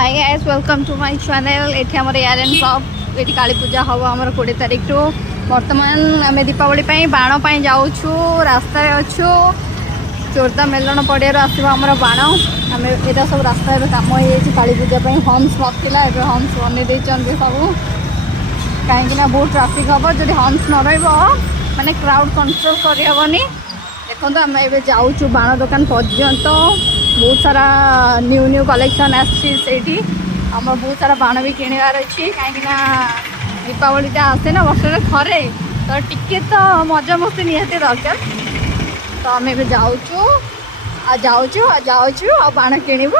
Hi guys welcome to my channel. एठी हमर एयरन shop एठी काली पूजा हवा हमर 20 तारिख टू वर्तमान आमे दीपावली पई बाण पई जाउछु। रास्ता रे अछु चोरदा मेलन पड़िया आसो हमर बाण आमे एटा सब रास्ता रे काम होई छि। काली पूजा पई हम्स नथिला एबे हम्स बने दे चंदे सब काहेकि ना बहुत ट्रैफिक हबो। जदि हम्स न रहइबो माने क्राउड कंट्रोल करि हबनी। देखो आमे एबे जाउछु बाण दुकान पर्यंत बहुत सारा न्यू न्यू कलेक्शन आसी आम बहुत सारा बाण भी किणवार अच्छी कहीं दीपावलीटा आसे ना वर्ष थे तो टिके तो मजा मस्ती निहाती दरकार। तो आम ए जाऊँ बाण किणव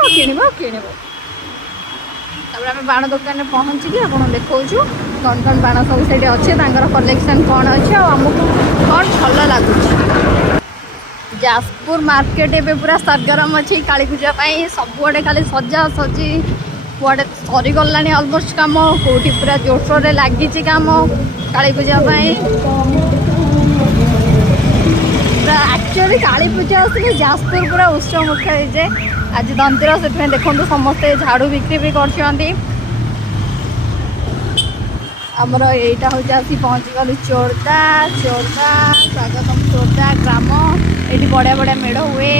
आम बाण दुकान में पहुँचिकी आप देखा कौन कौन बाण सब से अच्छे कलेक्शन कौन अच्छे आमको कौन भल लगुच। जाजपुर मार्केट एवं पूरा सरगरम अच्छी काली पूजा सबुआड़े खाली सजा सजी कुआड़े सरीगला अलमोस्ट कम कौटी पूरा जोरसोर रे लगी कम काली पूजा पूरा एक्चुअली काली पूजा आसिक जाजपुर पूरा उत्सव मुख्य हो जाए। आज धनतेर से देखो समस्ते झाड़ू बिक्री भी कर आमर यहीटा हूँ आसी पहुँची गलु चोरदा स्वागतम चोरदा ग्राम। ये बढ़िया बढ़िया मेढ़ हुए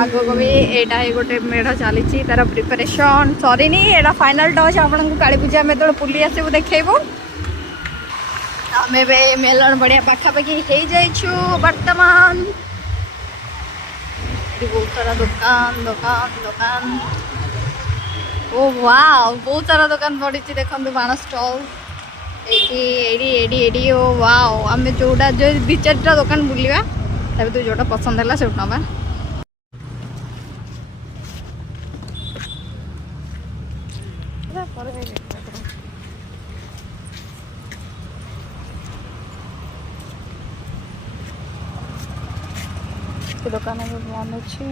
आग को भी यहाँ गोटे मेढ़ चली तार प्रिपरेशन सरीनी एटा फाइनल टच आपको काली पूजा में जो बुली आसबू देखो। आम मेलन बढ़िया पाखापाखि हो जाइछु वर्तमान बहुत सारा दुकान दुकान दुकान ओ वाह बहुत सारा दुकान पड़ी देखो बाण स्टॉल एडी ओ वाओ आम जोड़ा जो दि चार्टा दुकान बुलवा तब तू जोटा पसंद है से नवा दुकान बंद अच्छी।